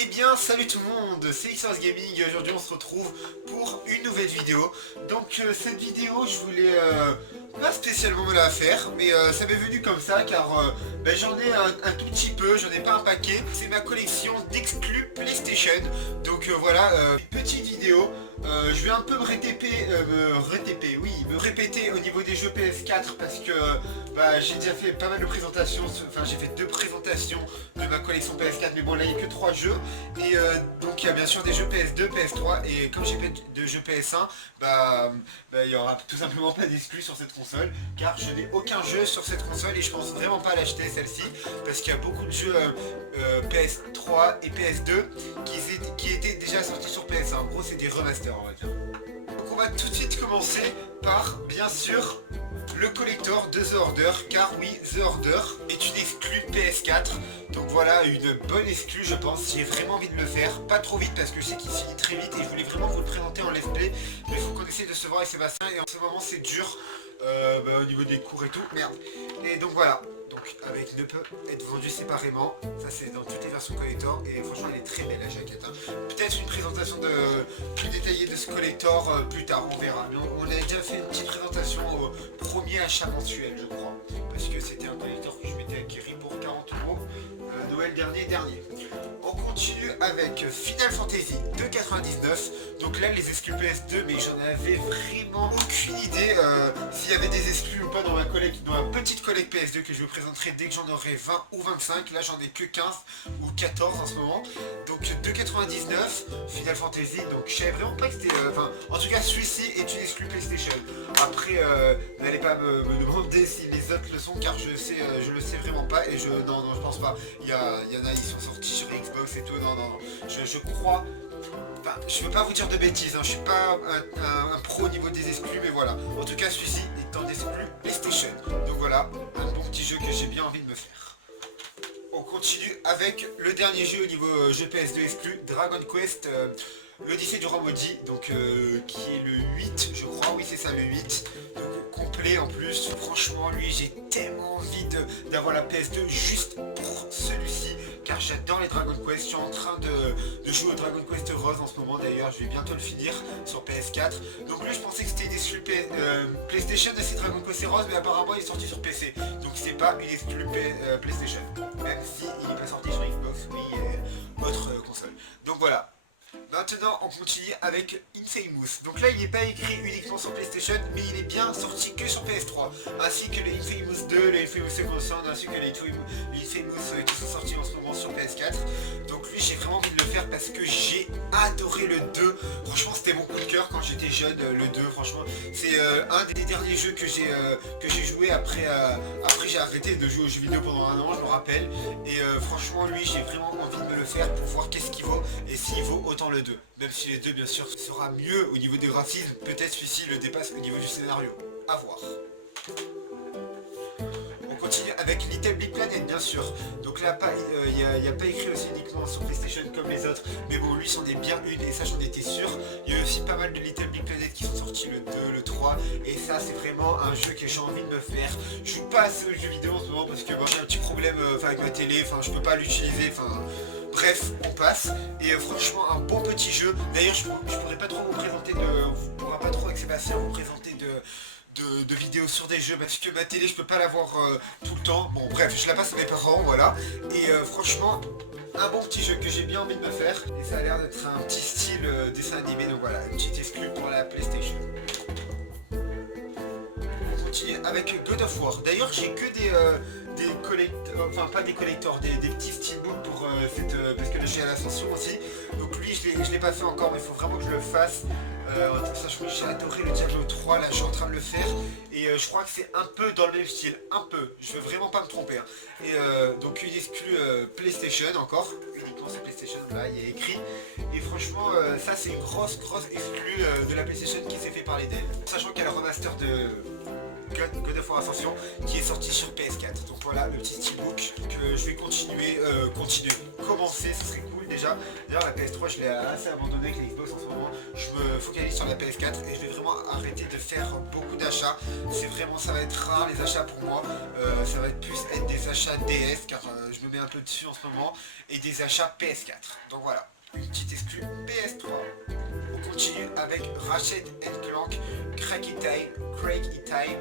Eh bien salut tout le monde, c'est Xforce Gaming et aujourd'hui on se retrouve pour une nouvelle vidéo. Donc cette vidéo je voulais pas spécialement me la faire, mais ça m'est venu comme ça car j'en ai un tout petit peu, j'en ai pas un paquet. C'est ma collection d'exclus PlayStation. Donc voilà, une petite vidéo. Je vais un peu me répéter au niveau des jeux PS4 parce que j'ai déjà fait pas mal de présentations, enfin j'ai fait 2 présentations de ma collection PS4, mais bon là il n'y a que 3 jeux. Et donc il y a bien sûr des jeux PS2, PS3 et comme j'ai fait de jeux PS1, il n'y aura tout simplement pas d'exclus sur cette console car je n'ai aucun jeu sur cette console et je pense vraiment pas l'acheter celle-ci parce qu'il y a beaucoup de jeux PS3 et PS2 qui étaient déjà sortis sur PS1. En gros c'est des remasters on va dire. Donc on va tout de suite commencer par bien sûr le collector de The Order, car oui, The Order est une exclue PS4, donc voilà, une bonne exclue je pense, j'ai vraiment envie de le faire, pas trop vite parce que je sais qu'il se finit très vite et je voulais vraiment vous le présenter en let's play, mais il faut qu'on essaye de se voir avec Sébastien et en ce moment c'est dur, au niveau des cours et tout, merde, et donc voilà. Donc avec ne peut être vendu séparément, ça c'est dans toutes les versions collector et franchement elle est très belle la jaquette. Peut-être une présentation plus détaillée de ce collector plus tard, on verra. Mais on a déjà fait une petite présentation au premier achat mensuel je crois. Parce que c'était un collector que je m'étais acquis pour 40 € Noël dernier. On continue avec Final Fantasy 2,99. Donc là les exclus PS2, mais j'en avais vraiment aucune idée s'il y avait des exclus ou pas dans ma petite collecte PS2 que je vous présenterai dès que j'en aurai 20 ou 25. Là j'en ai que 15 ou 14 en ce moment. Donc 2,99 Final Fantasy. Donc je savais vraiment pas que c'était. En tout cas celui-ci est une exclue PlayStation. Après n'allez pas me demander si les autres le sont car je le sais vraiment pas et non je pense pas. Il y en a ils sont sortis sur Xbox et tout. Non. Je crois. Enfin, je veux pas vous dire de bêtises, je suis pas un pro au niveau des exclus, mais voilà. En tout cas, celui-ci est en exclus PlayStation. Donc voilà, un bon petit jeu que j'ai bien envie de me faire. On continue avec le dernier jeu au niveau jeu PS2 exclu, Dragon Quest, l'Odyssée du Roi Maudit, donc qui est le 8, je crois, oui c'est ça le 8. Donc complet en plus, franchement lui j'ai tellement envie d'avoir la PS2 juste pour celui-ci. Car j'adore les Dragon Quest, je suis en train de jouer au Dragon Quest Rose en ce moment d'ailleurs, je vais bientôt le finir sur PS4. Donc lui je pensais que c'était une exclue PlayStation de ces Dragon Quest Rose, mais apparemment il est sorti sur PC. Donc c'est pas une exclue PlayStation, même si il n'est pas sorti sur Xbox, oui, autre console. Donc voilà. Maintenant on continue avec Infamous. Donc là il n'est pas écrit uniquement sur PlayStation, mais il est bien sorti que sur PS3, ainsi que les Infamous 2, les Infamous Second Son, ainsi que les Infamous qui sont sortis en ce moment sur PS4. Donc lui j'ai vraiment envie de le faire parce que j'ai adoré le 2. Franchement c'était mon coup de cœur quand j'étais jeune, le 2 franchement. C'est un des derniers jeux que j'ai joué après j'ai arrêté de jouer aux jeux vidéo pendant un an, je me rappelle. Et franchement lui j'ai vraiment envie de me le faire pour voir qu'est-ce qu'il vaut et s'il vaut autant le 2. Même si les deux bien sûr sera mieux au niveau des graphismes, peut-être celui-ci le dépasse au niveau du scénario. À voir. On continue avec Little Big Planet bien sûr. Donc là il n'y a pas écrit aussi uniquement sur PlayStation comme les autres. Mais bon lui c'en est bien une et ça j'en étais sûr. Il y a aussi pas mal de Little Big Planet qui sont sortis le 2, le 3. Et ça c'est vraiment un jeu que j'ai envie de me faire. Je joue pas assez aux jeux vidéo en ce moment parce que j'ai un petit problème avec ma télé. Je peux pas l'utiliser. Bref, on passe. Et franchement, un bon petit jeu. D'ailleurs, je pourrais pas trop vous présenter on pourra pas trop avec Sébastien vous présenter de vidéos sur des jeux parce que ma télé, je peux pas l'avoir tout le temps. Bon, bref, je la passe à mes parents, voilà. Et franchement, un bon petit jeu que j'ai bien envie de me faire. Et ça a l'air d'être un petit style dessin animé. Donc voilà, une petite exclue pour la PlayStation. On continue avec God of War. D'ailleurs, j'ai que des collecteurs, enfin pas des collecteurs, des petits steelbooks pour parce que là je suis à l'ascension aussi. Donc lui je l'ai pas fait encore mais il faut vraiment que je le fasse. Sachant que j'ai adoré le Diablo 3, là je suis en train de le faire. Et je crois que c'est un peu dans le même style, un peu, je veux vraiment pas me tromper. Et donc une exclue PlayStation encore, uniquement sur PlayStation, là il y a écrit. Et franchement ça c'est une grosse exclue de la PlayStation qui s'est fait par les devs. Sachant qu'il y a le remaster de God of War Ascension qui est sorti sur PS4. Donc voilà le petit steelbook que je vais commencer, ce serait cool. déjà. D'ailleurs la PS3 je l'ai assez abandonné avec la Xbox en ce moment. Je me focalise sur la PS4 et je vais vraiment arrêter de faire beaucoup d'achats. C'est vraiment, ça va être rare les achats pour moi. Ça va être plus être des achats DS car je me mets un peu dessus en ce moment. Et des achats PS4. Donc voilà, une petite exclue PS3. On continue avec Ratchet Clank, Cracky Time,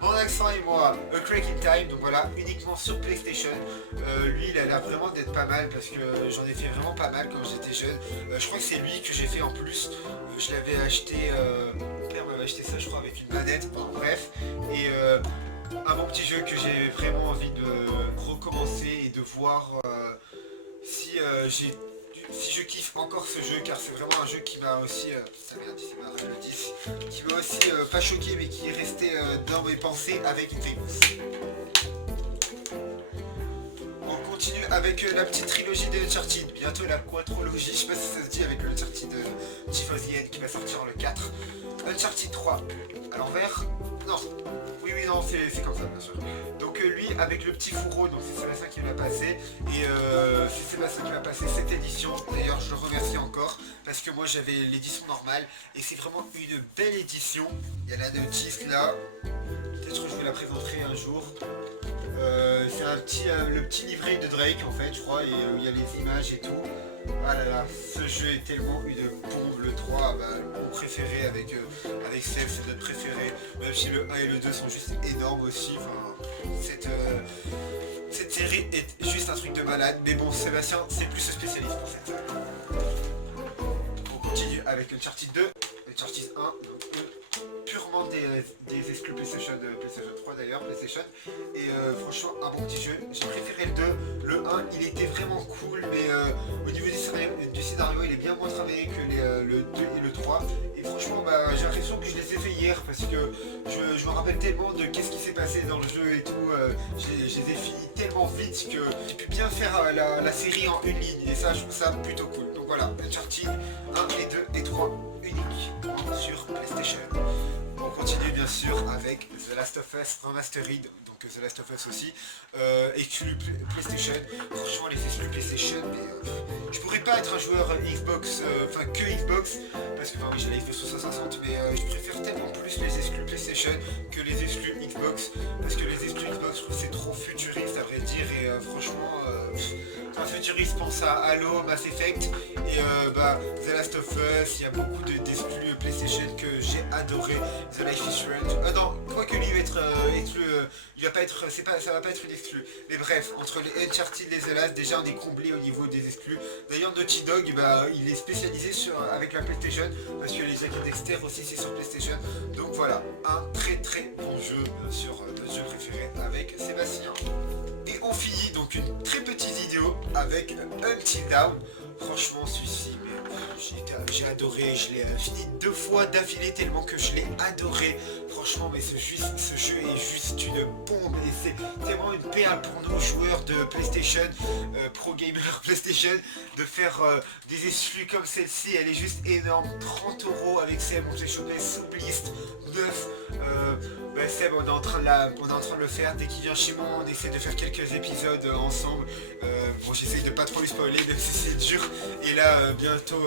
mon accent et moi, Cracky Time, donc voilà, uniquement sur PlayStation. Lui il a l'air vraiment d'être pas mal parce que j'en ai fait vraiment pas mal quand j'étais jeune. Je crois que c'est lui que j'ai fait en plus. Je l'avais acheté, mon père m'avait acheté ça je crois avec une manette, bon, bref. Et un bon petit jeu que j'ai vraiment envie de recommencer et de voir si je kiffe encore ce jeu, car c'est vraiment un jeu qui m'a aussi qui m'a aussi pas choqué mais qui est resté dans mes pensées avec Infamous. On continue avec la petite trilogie de Uncharted, bientôt la quadrologie, je sais pas si ça se dit, avec le Uncharted Chief of the End qui va sortir le 4. Uncharted 3 à l'envers, non, oui non c'est comme ça bien sûr. Donc lui avec le petit fourreau, donc c'est Sébastien qui me l'a passé, et c'est Sébastien qui m'a passé cette édition, d'ailleurs je le remercie encore, parce que moi j'avais l'édition normale, et c'est vraiment une belle édition. Il y a la notice là, peut-être que je vous la présenterai un jour. C'est le petit livret de Drake en fait je crois, et où il y a les images et tout. Ah là là, ce jeu est tellement une bombe, le 3, mon préféré avec Seb, c'est notre préféré, même si le 1 et le 2 sont juste énormes aussi, cette série est juste un truc de malade, mais bon Sébastien c'est plus ce spécialiste pour cette série. On continue avec Uncharted 2, Uncharted 1, donc purement des exclus PlayStation 3 d'ailleurs, PlayStation, et franchement un bon petit jeu. J'ai préféré le 2, le 1 il était vraiment cool, mais au niveau du scénario il est bien moins travaillé que le 2 et le 3, et franchement j'ai l'impression que je les ai fait hier, parce que je me rappelle tellement de qu'est-ce qui s'est passé dans le jeu et tout, je les ai finis tellement vite que j'ai pu bien faire la série en une ligne, et ça je trouve ça plutôt cool. Donc voilà, Uncharted 1 et 2 et 3 uniques sur PlayStation. On continue bien sûr avec The Last of Us Remastered, donc The Last of Us aussi, exclu PlayStation. Franchement les exclus PlayStation, mais je pourrais pas être un joueur Xbox, que Xbox, parce que oui j'ai la Xbox 360, mais je préfère tellement plus les exclus PlayStation que les exclus Xbox, parce que les exclus Xbox je trouve c'est trop futuriste à vrai dire, et franchement quand futuriste pense à Halo, Mass Effect, et The Last of Us, il y a beaucoup d'exclus PlayStation que j'ai adoré. The Life is Strange. Non, quoique lui va être exclu, il va pas être, ça va pas être une exclue. Mais bref, entre les Uncharted et The Last, déjà on est comblé au niveau des exclus. D'ailleurs Naughty Dog, il est spécialisé avec la PlayStation, parce que les Jack and Dexter aussi c'est sur PlayStation. Donc voilà, un très très bon jeu, bien sûr, notre jeu préféré avec Sébastien. Et on finit donc une très petite vidéo avec Until Dawn. Franchement celui-ci, j'ai adoré, je l'ai fini 2 fois d'affilée tellement que je l'ai adoré. Franchement mais ce jeu est juste une bombe, et c'est tellement une perle pour nos joueurs de PlayStation, Pro Gamer PlayStation, de faire des exclus comme celle-ci. Elle est juste énorme, 30 € avec Seb, on s'est chopé sous liste 9. Seb on est en train de le faire, dès qu'il vient chez moi on essaie de faire quelques épisodes ensemble. Bon j'essaye de pas trop lui spoiler même si c'est dur, et là bientôt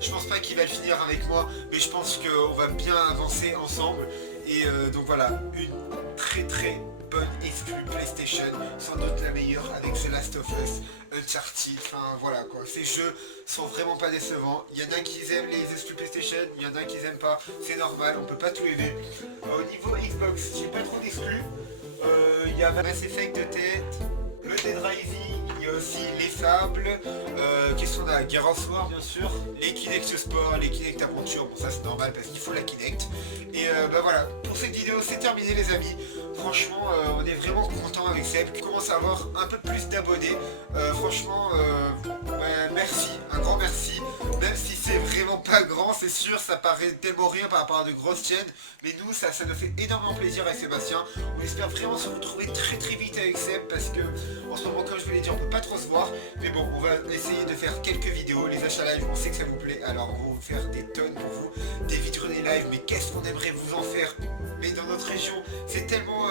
je pense pas qu'il va le finir avec moi, mais je pense qu'on va bien avancer ensemble, et donc voilà, une très très bonne exclue PlayStation, sans doute la meilleure avec The Last of Us, Uncharted, enfin voilà quoi, ces jeux sont vraiment pas décevants. Il y en a qui aiment les exclus PlayStation, il y en a qui aiment pas, c'est normal, on peut pas tout aimer. Au niveau Xbox, j'ai pas trop d'exclus, il y a Mass Effect de tête, le Dead Rising, il y a aussi les Fables, qu'est-ce qu'on a, Gears of War bien sûr, les Kinect Sport, les Kinect Aventure, bon ça c'est normal parce qu'il faut la Kinect. Et voilà, pour cette vidéo c'est terminé les amis. Franchement on est vraiment content avec Seb, on commence à avoir un peu plus d'abonnés. Franchement merci, un grand merci, même si c'est vraiment pas grand, c'est sûr, ça paraît tellement rien par rapport à de grosses chaînes, mais nous ça nous fait énormément plaisir avec Sébastien. On espère vraiment se retrouver très très vite avec Seb, parce que en ce moment comme je vous l'ai dit on peut pas trop se voir, mais bon on va essayer de faire quelques vidéos, les achats live on sait que ça vous plaît, alors on va vous faire des tonnes pour vous, des vides-greniers live, mais qu'est-ce qu'on aimerait vous en faire. Mais dans notre région c'est tellement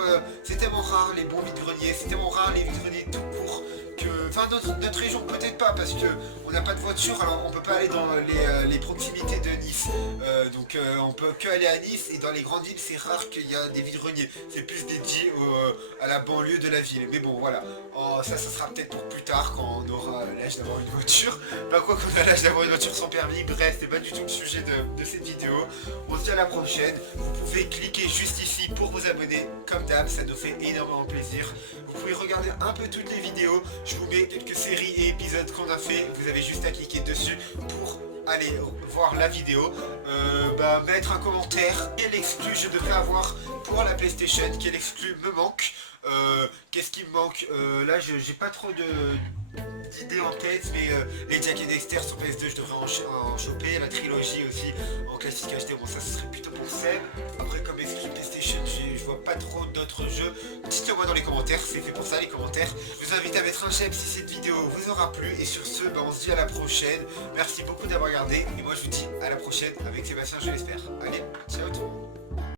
rare les bons vides-greniers, c'est tellement rare les vides-greniers tout court, que enfin notre région peut-être pas parce que on n'a pas de voiture, alors on peut pas aller dans les proximités de Nice. Donc on peut que aller à Nice et dans les grandes villes c'est rare qu'il y a des vide-greniers. C'est plus dédié à la banlieue de la ville. Mais bon voilà, ça sera peut-être pour plus tard quand on aura l'âge d'avoir une voiture. Pas quoi qu'on a l'âge d'avoir une voiture sans permis. Bref, c'est pas du tout le sujet de cette vidéo. On se dit à la prochaine. Vous pouvez cliquer juste ici pour vous abonner. Comme d'hab, ça nous fait énormément plaisir. Vous pouvez regarder un peu toutes les vidéos. Je vous mets quelques séries et épisodes qu'on a fait. Vous avez juste à cliquer dessus pour aller voir la vidéo, mettre un commentaire, quel exclu je devrais avoir pour la PlayStation, quel exclu me manque, qu'est-ce qui me manque, là j'ai pas trop d'idées en tête, mais les Jack et Dexter sur PS2 je devrais en choper, la trilogie aussi en classique acheté, bon ça ce serait plutôt pour Seb. Après comme exclu PlayStation je vois pas trop d'autres jeux, dites-le moi dans les commentaires, c'est fait pour ça les commentaires. Je vous invite à mettre un j'aime si cette vidéo vous aura plu et sur ce on se dit à la prochaine. Merci beaucoup d'avoir regardé et moi je vous dis à la prochaine avec Sébastien je l'espère. Allez, ciao tout le monde.